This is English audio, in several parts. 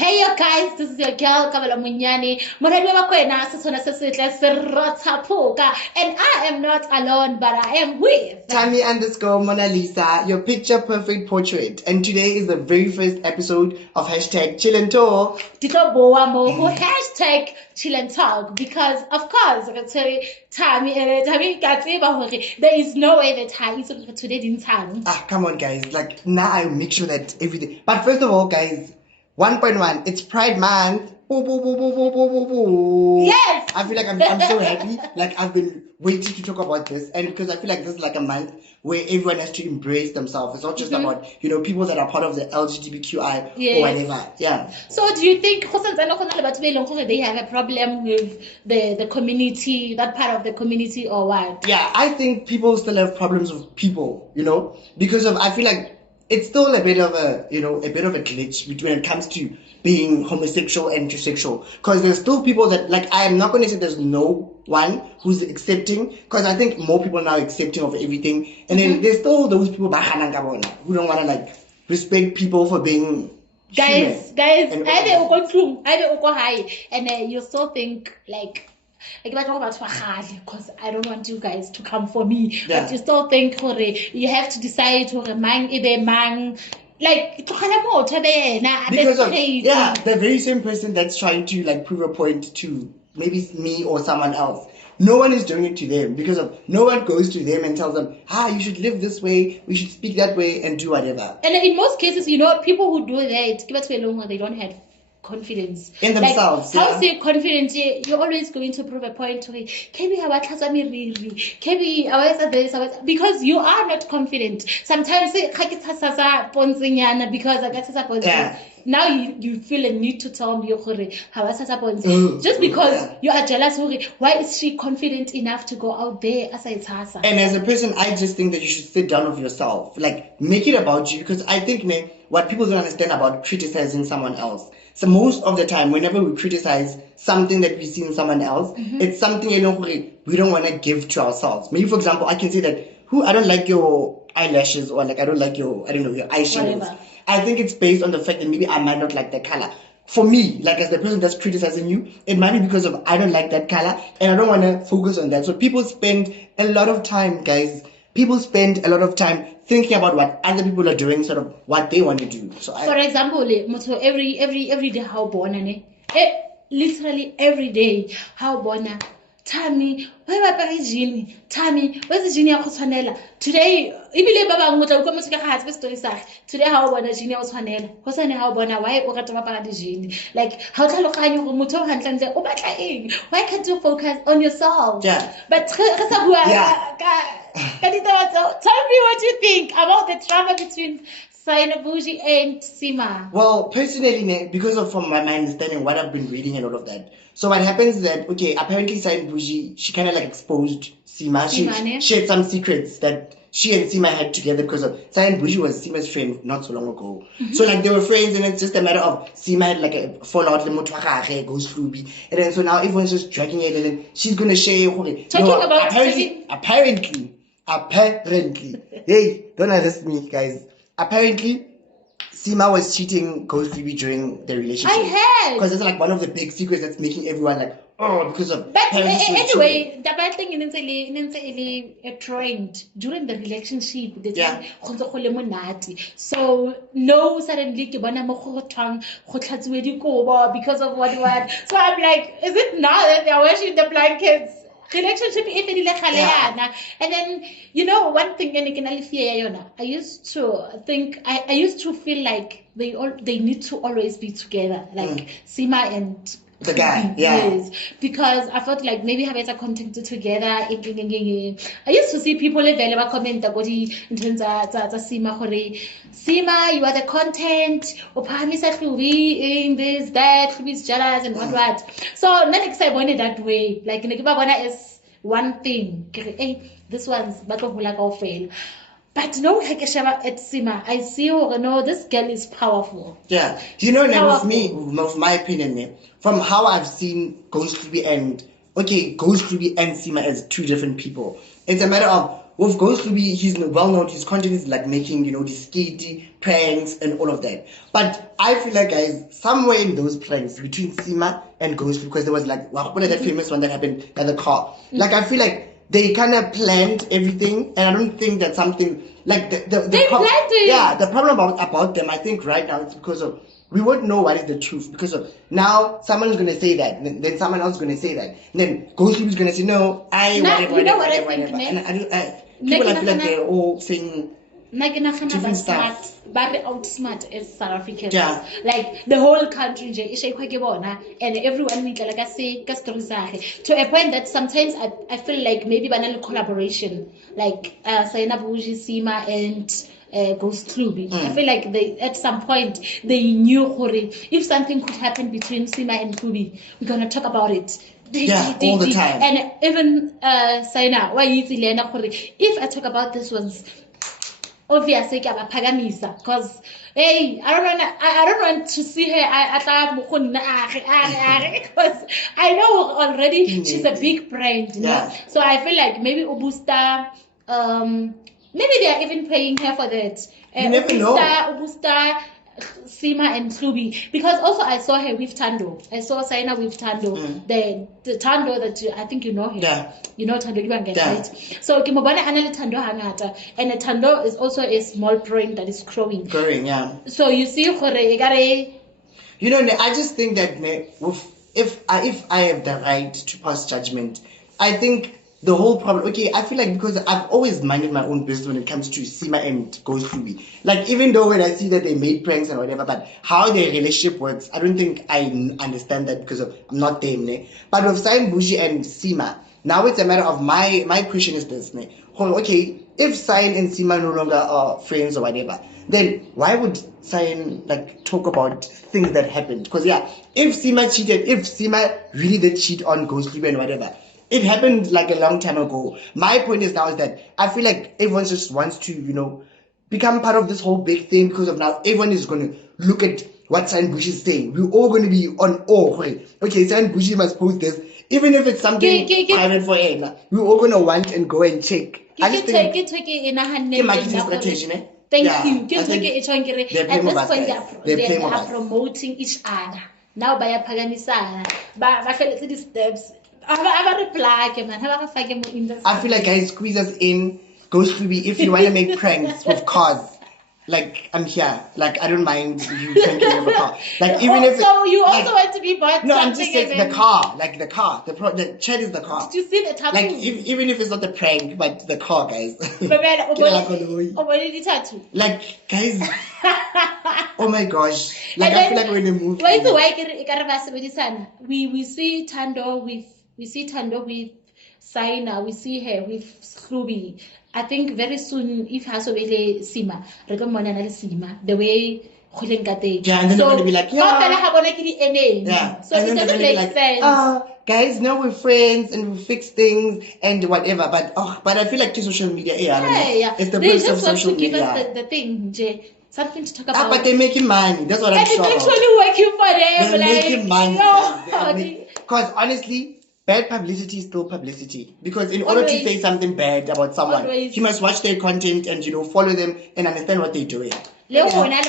Hey you guys, this is your girl Kabelo Monyane. And I am not alone, but I am with Tammy_Mona Lisa, your picture perfect portrait. And today is the very first episode of #chill&talk. hashtag chill&talk, because of course Tammy there is no way that I today didn't time. Come on guys, like now I make sure that everything. But first of all guys, 1.1, it's Pride Month. Yes! I feel like I'm so happy. Like I've been waiting to talk about this, and because I feel like this is like a month where everyone has to embrace themselves. It's not just about people that are part of the LGBTQI or whatever. Yeah. So do you think they have a problem with the community, that part of the community, or what? Yeah, I think people still have problems with people, because of, I feel like it's still a bit of a glitch when it comes to being homosexual and heterosexual. Because there's still people that, like, I am not going to say there's no one who's accepting, because I think more people are now accepting of everything. And then there's still those people who don't want to, like, respect people for being guys, and you still think, like because I don't want you guys to come for me. Yeah. But you still think you have to decide like because of the very same person that's trying to like prove a point to maybe me or someone else. No one is doing it to them, because of no one goes to them and tells them, you should live this way, we should speak that way, and do whatever. And in most cases, people who do that, they don't have confidence in themselves. Like, how say confidence? You're always going to prove a point to because you are not confident. Sometimes because now you feel a need to tell me just because you are jealous. Why is she confident enough to go out there as a tasa? And as a person, I just think that you should sit down with yourself, like make it about you, because I think what people don't understand about criticizing someone else. So most of the time, whenever we criticize something that we see in someone else, it's something we don't want to give to ourselves. Maybe, for example, I can say that I don't like your eyelashes, or like I don't like your eyeshadows. I think it's based on the fact that maybe I might not like the color. For me, like as the person that's criticizing you, it might be because of I don't like that color and I don't want to focus on that. So people spend a lot of time, guys. People spend a lot of time thinking about what other people are doing, sort of what they want to do. So for example, every day how born literally every day how born Tammy, why Tammy, where's the junior Cosanella? Today, today how born a junior Cosanella? Cosane how born why like how why can't you focus on yourself? Yeah. But tell me what you think about the drama between Bougie and Sima. Well, personally, because of from my understanding, what I've been reading and all of that. So what happens is that, apparently Bougie, she kind of like exposed Sima. She shared some secrets that she and Sima had together, because of Bougie was Sima's friend not so long ago. So like they were friends, and it's just a matter of Sima had like a fallout, goes through, and then so now everyone's just dragging it, and then she's gonna share. Apparently, hey, don't arrest me, guys. Apparently, Sima was cheating Ghost Phoebe during the relationship. I heard. Because it's like one of the big secrets that's making everyone like, because of. But anyway, the bad thing is a trend during the relationship. So no suddenly because of what. So I'm like, is it now that they're washing the blankets? Relationship and then one thing I used to think I used to feel like they need to always be together, like Sima and the guy, yes, because I felt like maybe have better content together. I used to see people comment about in terms of Sima, you are the content, or in this, that, he's jealous and what. So next I wanted that way, like is one thing. Hey, this one's battle fail. But no, at Sima, I see this girl is powerful. Yeah. With me, with my opinion, from how I've seen Ghost Ruby and Sima as two different people. It's a matter of with Ghost Ruby, he's well known. His content is like making, these skitty pranks and all of that. But I feel like, guys, somewhere in those pranks between Sima and Ghost Ruby, because there was like, wow, what is that famous one that happened by the car? Like, I feel like they kind of planned everything, and I don't think that something like they planned it. Yeah, the problem about them, I think right now, it's because of we won't know what is the truth, because of now someone's gonna say that, and then someone else is gonna say that, and then Ghost Ruby is gonna say no, whatever. And people I feel like they're all saying different stuff. But outsmart as South Africans. Yeah. Like the whole country, and everyone needs like I say, to a point that sometimes I feel like maybe banana collaboration, like Sayana Buji, Sima, and Ghost Ruby. I feel like they at some point they knew if something could happen between Sima and Ruby, we're gonna talk about it. All the time. And even Sayana, if I talk about this ones. Obviously, because hey, I don't want to see her because I know already she's a big brand, you know. So I feel like maybe Ubusta, maybe they are even paying her for that. You never know. Ubusta, Sima and Klubi, because also I saw her with Tando. I saw Saina with Tando. The Tando that I think you know him. Yeah. You know Tando, you get right. So Kimobana Anali Tando Hangata, and the Tando is also a small brain that is growing. Yeah. So you see, I just think that if I have the right to pass judgment, I think the whole problem, I feel like because I've always minded my own business when it comes to Sima and Ghost Ruby. Like, even though when I see that they made pranks and whatever, but how their relationship works, I don't think I understand that because I'm not them. But with Sain Bushi and Sima, now it's a matter of my question is this. If Sain and Sima no longer are friends or whatever, then why would Sain talk about things that happened? Because if Sima really did cheat on Ghost Ruby and whatever, it happened a long time ago. My point is that I feel like everyone just wants to, become part of this whole big thing because of now everyone is going to look at what Sain Bushi is saying. We're all going to be on awe. Okay, Sain Bushi must post this. Even if it's something private for him, we're all going to want and go and check. I just think it's strategy. Thank you. At this point, they are promoting each other. Now, by a Paganisana, by these steps. I feel like guys squeeze us in. Ghost Ruby, if you want to make pranks with cars, I'm here. I don't mind you pranking with a car. Even if so you also want to be bought. No, I'm just saying the car. The car. The chat is the car. Did you see the tattoo? Even if it's not the prank, but the car, guys. Guys. Oh my gosh. I feel like we're in a movie. We see Tando with Saina, we see her with Ruby. I think very soon, if Hasovele Sima, Monyane Sima, the way and then they're going to be like, So it doesn't make sense. Guys, now we're friends and we fix things and whatever. But I feel like to social media, it's the they best just of want social to give media. us the thing, Jay. Something to talk about. But they're making money. That's what I'm sure And it's actually working for them. They're making money. No. Because honestly, bad publicity is still publicity. Because in order to say something bad about someone, you must watch their content and follow them and understand what they're doing. But you might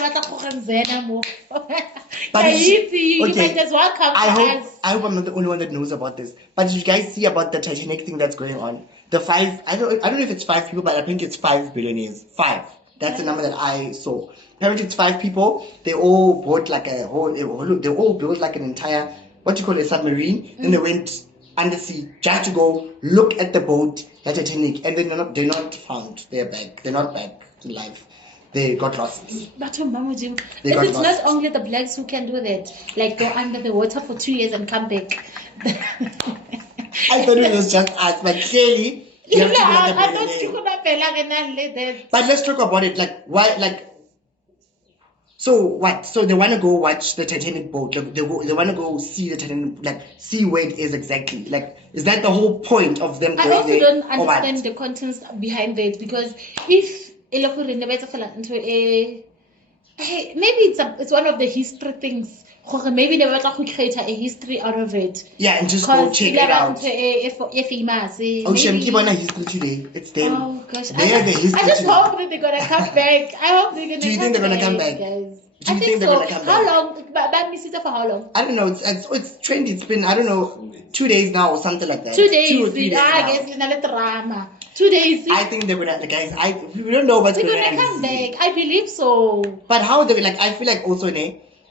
as well come I hope I'm not the only one that knows about this. But did you guys see about the Titanic thing that's going on? The 5, I don't know if it's 5 people, but I think it's 5 billionaires. 5. That's the number that I saw. Apparently it's 5 people. They all bought they all built an entire, what you call a submarine. And they went undersea just to go look at the boat, the Titanic. And they're not found. They're back. They're not back to life. They got lost. But it's not only the blacks who can do that. Go under the water for 2 years and come back. I thought it was just us, but clearly you have to be But let's talk about it. Why? So what? So they want to go watch the Titanic boat. They want to go see the Titanic, see where it is exactly. Is that the whole point of them going there? I also don't understand the contents behind that, because if Hey, maybe it's one of the history things. Maybe they want to create a history out of it. Yeah, and just go check it out. Famous. Oh, Shem, keep on a history today. It's them. Oh gosh, They're the history I just today. hope that they're gonna come back. I hope they're gonna. Do you think they're gonna come back? Guys? Do you think they're so. gonna come back? How long? But Miss for how long? I don't know. It's trendy. It's been, I don't know, 2 days now or something like that. 2 days. 2 or 3 days I now. guess it's another drama. 2 days. I think they're gonna, guys. We don't know what's they're gonna gonna come back. I believe so. But how they like? I feel like also,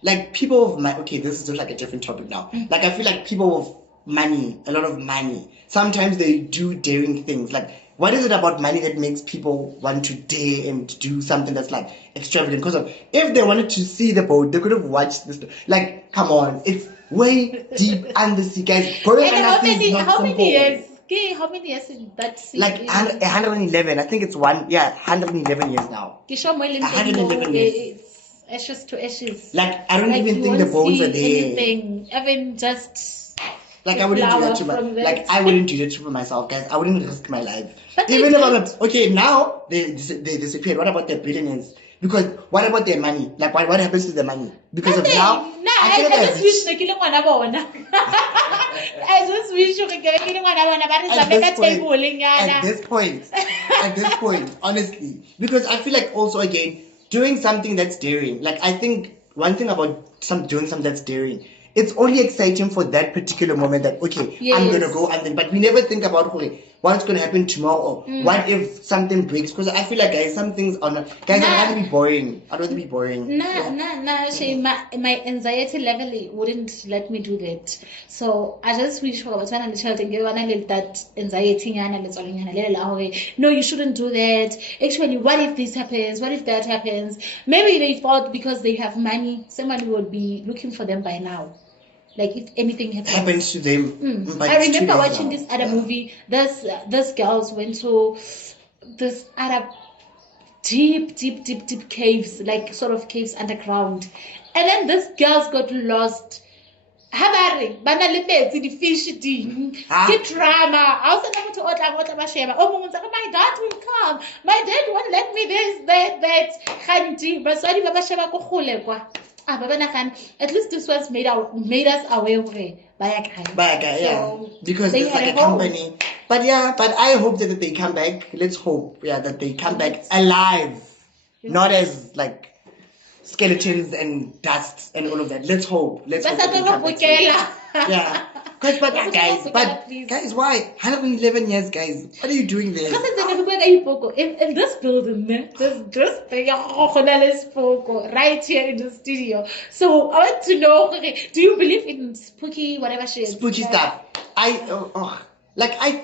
like people of okay, this is just like a different topic now. Like I feel like people of money, a lot of money. Sometimes they do daring things. Like, what is it about money that makes people want to dare and do something that's like extravagant? Because if they wanted to see the boat, they could have watched this. Like, come on, it's way deep under the sea, guys. And how many years? Okay, how many years in that sea? Like 111. I think it's 111 years now. 111 years. Ashes to ashes. Like, I don't even think the bones are there. Anything, even just. Like, I wouldn't do that to I wouldn't do that to myself, guys. I wouldn't risk my life. But even if I'm okay, now they disappeared. What about their billionaires? Because what about their money? Like, what happens to the money? Because of now. I just wish they kill one about I just wish you could get killing one at this point, honestly, because I feel like also again doing something that's daring. Like, I think one thing about doing something that's daring, it's only exciting for that particular moment that, okay, yes, I'm going to go and then, but we never think about, okay, what's going to happen tomorrow? What if something breaks? Because I feel like, guys, some things are not, guys, I'd rather be boring. I'd rather be boring. My anxiety level wouldn't let me do that. So I just wish for what's one child and give that anxiety. No, you shouldn't do that. Actually, what if this happens? What if that happens? Maybe they thought because they have money, somebody would be looking for them by now. Like if anything happens to them. I remember watching this other movie. Those girls went to this other deep caves, like sort of caves underground, and then these girls got lost. Habari, bana lepetsi di fish ding. Get drama. I was able to order mashema. Oh, my dad will come. My dad won't let me this, that. Khanti, but sorry, baba sheba ko khule kwa. At least this was made us aware of it. Yeah. Because it's like a company. But I hope that they come back. Let's hope, that they come back alive. Not as like skeletons and dust and all of that. Let's hope. Let's hope that they come back. Yeah. Guys, why? 111 years, guys. What are you doing there? In this building, this thing, right here in the studio. So I want to know, do you believe in spooky, whatever shit? Spooky stuff. I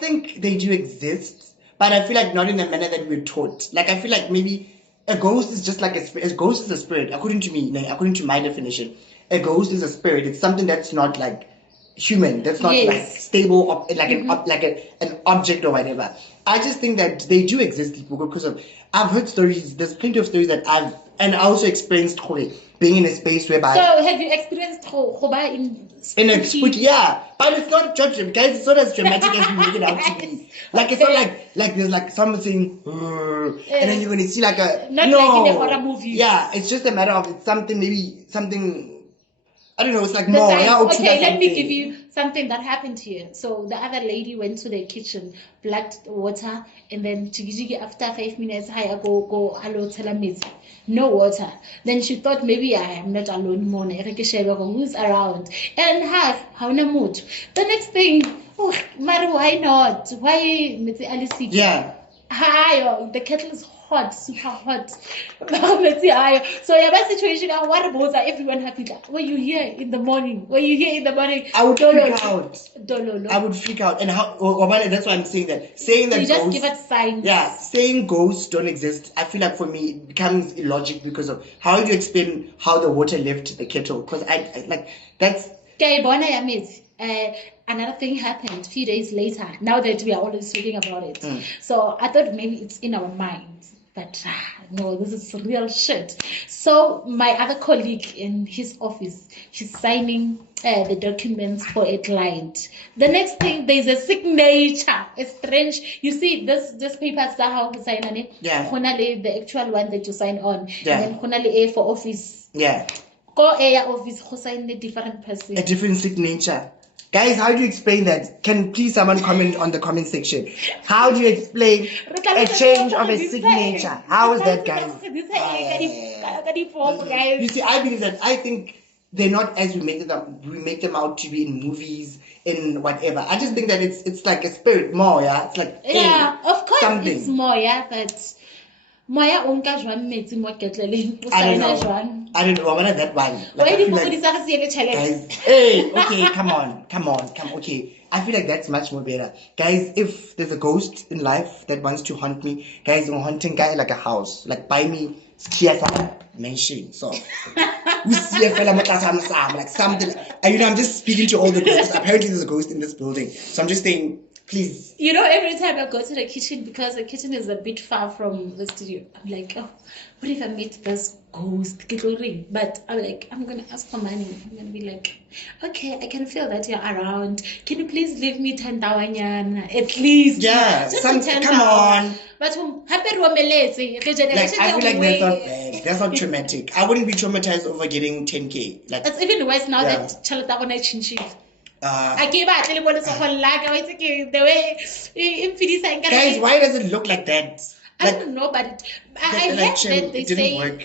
think they do exist, but I feel like not in the manner that we're taught. Like, I feel like maybe a ghost is just like a spirit. A ghost is a spirit, according to me, according to my definition. A ghost is a spirit. It's something that's not like human, that's not like stable, like an object or whatever. I just think that they do exist because I've heard stories. There's plenty of stories that I also experienced being in a space whereby. So have you experienced in a spooky? Yeah, but it's not judgment, guys. It's not as dramatic as you make it out to be. Like, it's not like there's like someone saying, and then you're gonna see like like in a horror movie. Yeah, it's just a matter of it's something. I don't know, it's like more. Okay, let me give you something that happened here. So the other lady went to the kitchen, plugged water, and then after 5 minutes, go, hello, tell me, no water. Then she thought maybe I am not alone more. Who's around? And how na mood. The next thing, Mary, why not? Why, yeah. Hi, the kettle is hot, super hot. So my situation, what about everyone happy? When you hear in the morning, I would freak out. I would freak out. And that's why I'm saying that. Saying that you just give it signs. Yeah, saying ghosts don't exist, I feel like for me it becomes illogic because of how do you explain how the water left the kettle? Because I like that's. Another thing happened a few days later, now that we are always speaking about it. So I thought maybe it's in our minds. But no, this is real shit. So my other colleague in his office, she's signing the documents for a client. The next thing, there's a signature. It's strange. You see, this paper is how you sign on it. Yeah. The actual one that you sign on. Yeah. And then A for office. Yeah. Go A office, who sign a different person. A different signature. Guys, how do you explain that? Can please someone comment on the comment section? How do you explain a change of a signature? How is that, guys? You see, I believe that. I think they're not as we make them out to be in movies, in whatever. I just think that it's like a spirit more, yeah. It's like of course something. It's more, yeah, but Moya onka jwang metsi mo ketleleng o signa jwang. I don't know. I want that one. Like, Why do you guys, hey, okay, come on. Okay, I feel like that's much more better, guys. If there's a ghost in life that wants to haunt me, guys, I'm haunting guy like a house, like buy me mansion. So we see a fella like something. And I'm just speaking to all the ghosts. Apparently, there's a ghost in this building, so I'm just saying. Please. You know, every time I go to the kitchen, because the kitchen is a bit far from the studio, I'm like, oh, what if I meet this ghost? But I'm like, I'm going to ask for money. I'm going to be like, okay, I can feel that you're around. Can you please leave me 10,000 at least? Yeah, come on. But I feel like that's not bad. That's not traumatic. I wouldn't be traumatized over getting 10K. Like, it's even worse now that Chalatagona Chinchi. I gave out the way guys, why does it look like that? I don't know, but I heard that they say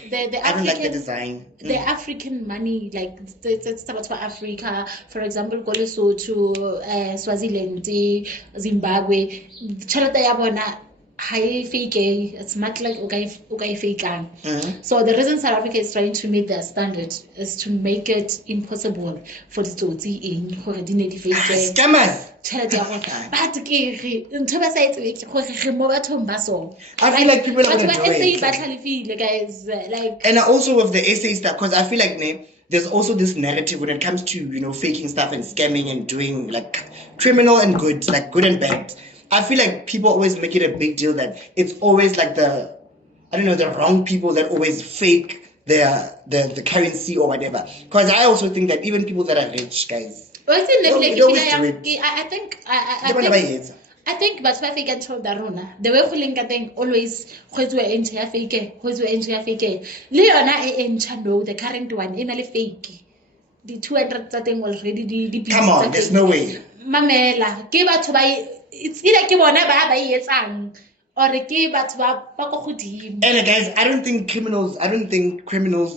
the I don't African, like the design. The African money, like it's about for Africa, for example, go to Swaziland, Zimbabwe, charata ya bona high fake, it's much like okay fake. So the reason South Africa is trying to meet their standard is to make it impossible for the Tsotsi in scammers. But I feel like people are gonna enjoy it. Guys, like, and also with the essay stuff, because I feel like there's also this narrative when it comes to faking stuff and scamming and doing like criminal and good, like good and bad. I feel like people always make it a big deal that it's always like the wrong people that always fake the currency or whatever. Because I also think that even people that are rich, guys, I think but if I can tell Darona, the way Hulinga thing always who's fake. Leona no, the current one in a fake. The 200 thing already the come on, there's no way. Mamela, give out to buy. It's either give one or the give out to and guys, I don't think criminals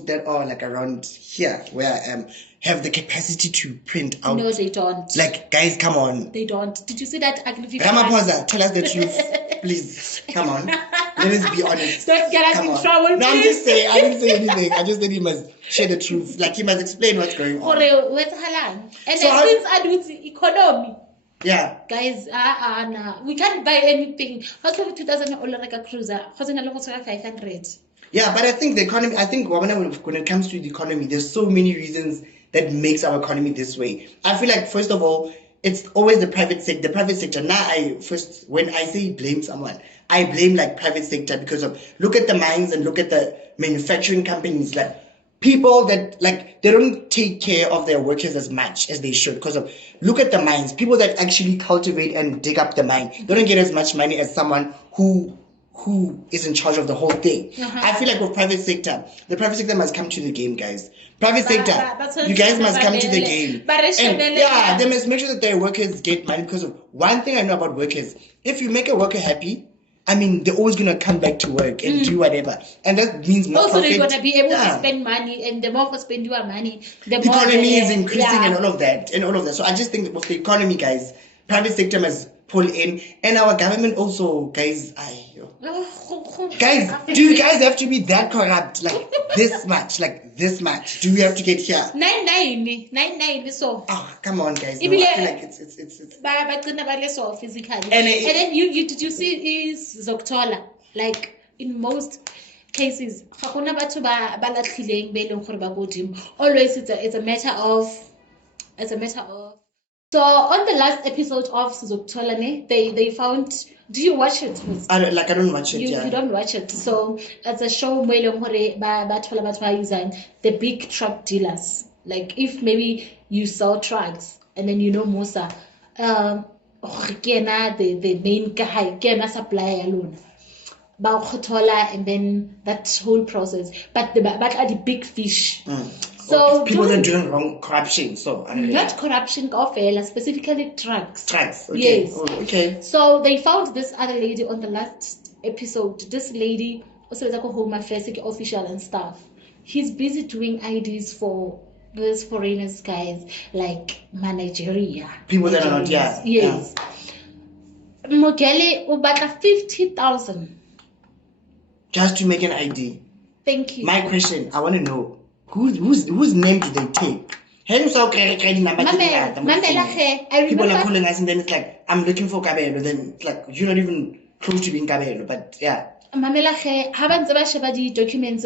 that are like around here where I am have the capacity to print out. No, they don't. Like, guys, come on. They don't. Did you see that ugly Ramaphosa, tell us the truth. Please. Come on. Let us be honest. Don't get us in trouble. No, I'm just saying, I didn't say anything. I just said he must share the truth. Like, he must explain what's going on. And so since I do the economy. Yeah. Guys, nah. We can't buy anything. How's over 2,000 or like a cruiser? How's in a lot of 500? Yeah, but I think the economy, when it comes to the economy, there's so many reasons that makes our economy this way. I feel like, first of all, it's always the private sector. The private sector. Now, when I say blame someone, I blame like private sector because of look at the mines and look at the manufacturing companies. Like people that like they don't take care of their workers as much as they should because of look at the mines. People that actually cultivate and dig up the mine, they don't get as much money as someone who is in charge of the whole thing. I feel like with private sector, the private sector must come to the game, guys. Private sector, you guys must come to the game. And yeah, they must make sure that their workers get money because of one thing I know about workers. If you make a worker happy, I mean, they're always going to come back to work and do whatever. And that means more also, profit. they're going to be able to spend money. And the more you spend your money, the more economy is increasing and all of that. So I just think with the economy, guys, private sector must pull in. And our government also, guys, do you guys have to be that corrupt? Like this much? Do you have to get here? 9 so. Oh, come on, guys. No, I feel like it's so physically. And then did you see is Zoktola? Like in most cases, always it's a matter of. So on the last episode of Zoktola, they found Do you watch it? I don't watch it. You don't watch it. So it's a show where the big truck dealers. Like if maybe you sell trucks and then you know Musa, the main guy, supplier alone. And then that whole process. But are the big fish. So people that are doing wrong corruption. So not corruption, specifically drugs. Drugs. Okay. Yes. Oh, okay. So they found this other lady on the last episode. This lady also is like a home affairs official and stuff. He's busy doing IDs for these foreigners, guys, like Nigeria. People that are not, Yes. Mogele ubata 50,000. Just to make an ID. Thank you. My question, I want to know. Whose name do they take? People are calling us and then it's like, I'm looking for Kabelo. Then it's like, you're not even close to being Kabelo. But yeah. Documents,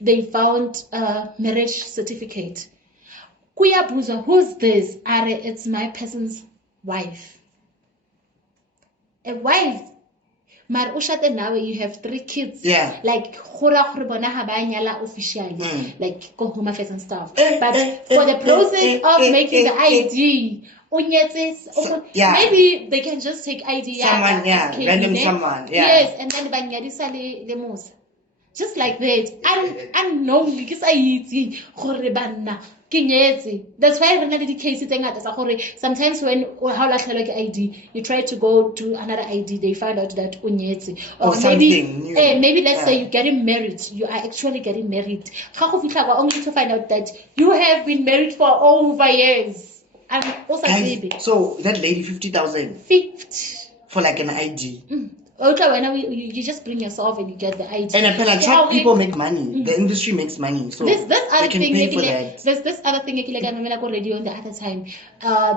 they found a marriage certificate. Who's this? It's my person's wife. A wife. Mar now you have 3 kids. Yeah. Like officially. Like go home affairs and stuff. But for the process of making the ID, maybe they can just take ID. Someone, random someone. Yeah. Yes, and then banyadisa le musa. Just like that. Unknowingly, because I that's why when the cases sometimes when ID, you try to go to another ID, they find out that or maybe let's say you're getting married, you are actually getting married. Only to find out that you have been married for over years. And also so that lady 50,000 for like an ID. You just bring yourself and you get the ID. And truck people make money. The industry makes money. So there's this other thing. There's this other thing I remember radio on the other time.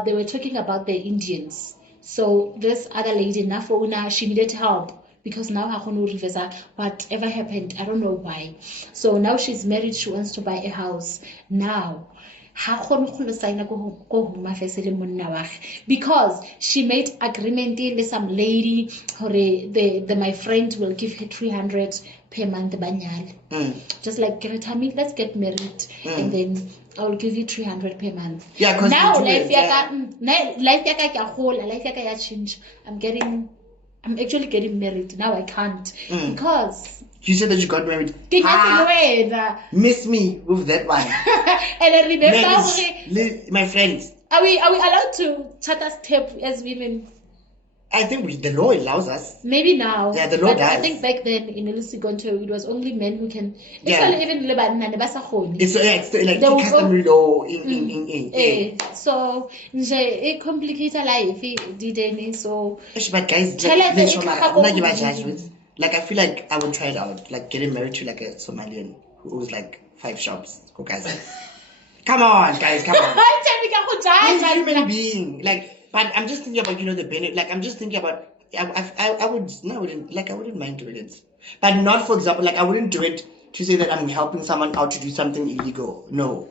They were talking about the Indians. So this other lady, Nafona, she needed help because now her reversa, whatever happened, I don't know why. So now she's married, she wants to buy a house. Now because she made agreement with some lady my friend will give her 300 per month just like let's get married and then I will give you 300 per month. Now life change. I'm actually getting married now. I can't because you said that you got married. Miss me with that one. And I remember my friends. Are we allowed to charter step as women? I think the law allows us. Maybe now. Yeah, the law does. I think back then in Elisigonto it was only men who can. Actually, even it's like the customary law in. So it complicates life, didn't so. But guys, like I feel like I would try it out, like getting married to like a Somalian who owns like 5 shops. Guys, come on, guys, come on. He's a human being, like. But I'm just thinking about the benefit. Like I'm just thinking about I wouldn't mind doing it, but not for example like I wouldn't do it to say that I'm helping someone out to do something illegal. No.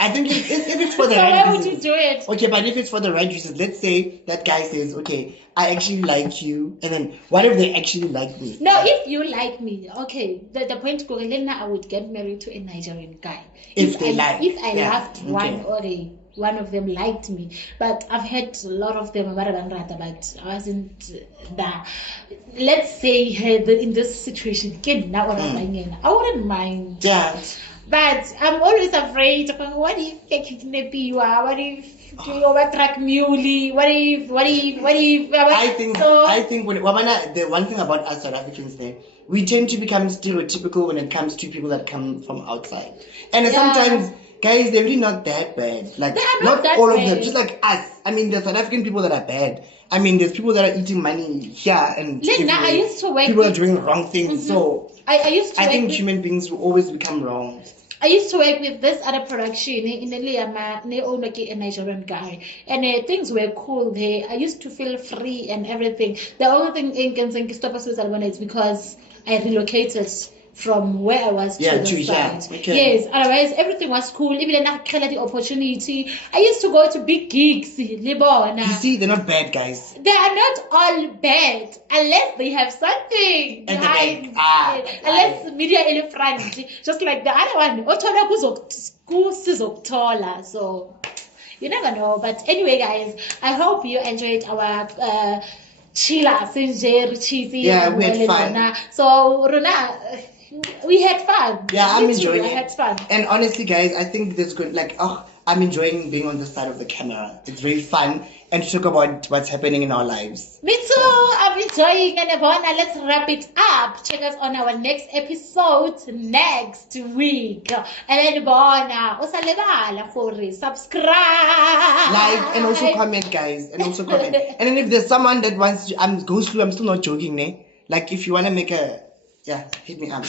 I think if it's for the right reasons. Why would you do it? Okay, but if it's for the right reasons, let's say that guy says, okay, I actually like you, and then what if they actually like me? No, if you like me, okay, the point I would get married to a Nigerian guy. If I loved one or one of them liked me, but I've had a lot of them, but I wasn't that. Let's say in this situation, I wouldn't mind. Yeah. But I'm always afraid. What if they kidnap you? What if you overtrack muley? What if? I think the one thing about us South Africans we tend to become stereotypical when it comes to people that come from outside, and sometimes. Guys, they're really not that bad. Like, not all of them. Just like us. I mean, there's South African people that are bad. I mean, there's people that are eating money here and I used to work people are doing wrong things. So I think human beings will always become wrong. I used to work with this other production in a Nigerian guy, and things were cool there. I used to feel free and everything. The only thing in stop us is because I relocated from where I was to the side. Okay. Yes, otherwise everything was cool. Even I had the opportunity. I used to go to big gigs. Libona. You see, they're not bad, guys. They are not all bad unless they have something behind. Unless media in the front, just like the other one. So you never know. But anyway, guys, I hope you enjoyed our chilla cheesy. Yeah, we had fun. So Runa, we had fun. Yeah, I'm enjoying it. I had fun. And honestly, guys, I think this good. Like, I'm enjoying being on the side of the camera. It's very fun and to talk about what's happening in our lives. Me too. I'm enjoying it. Let's wrap it up. Check us on our next episode next week. And then subscribe, like, and also comment, guys. And also comment. And then if there's someone that wants to, I'm still not joking, ne? Like, if you wanna make a, hit me up.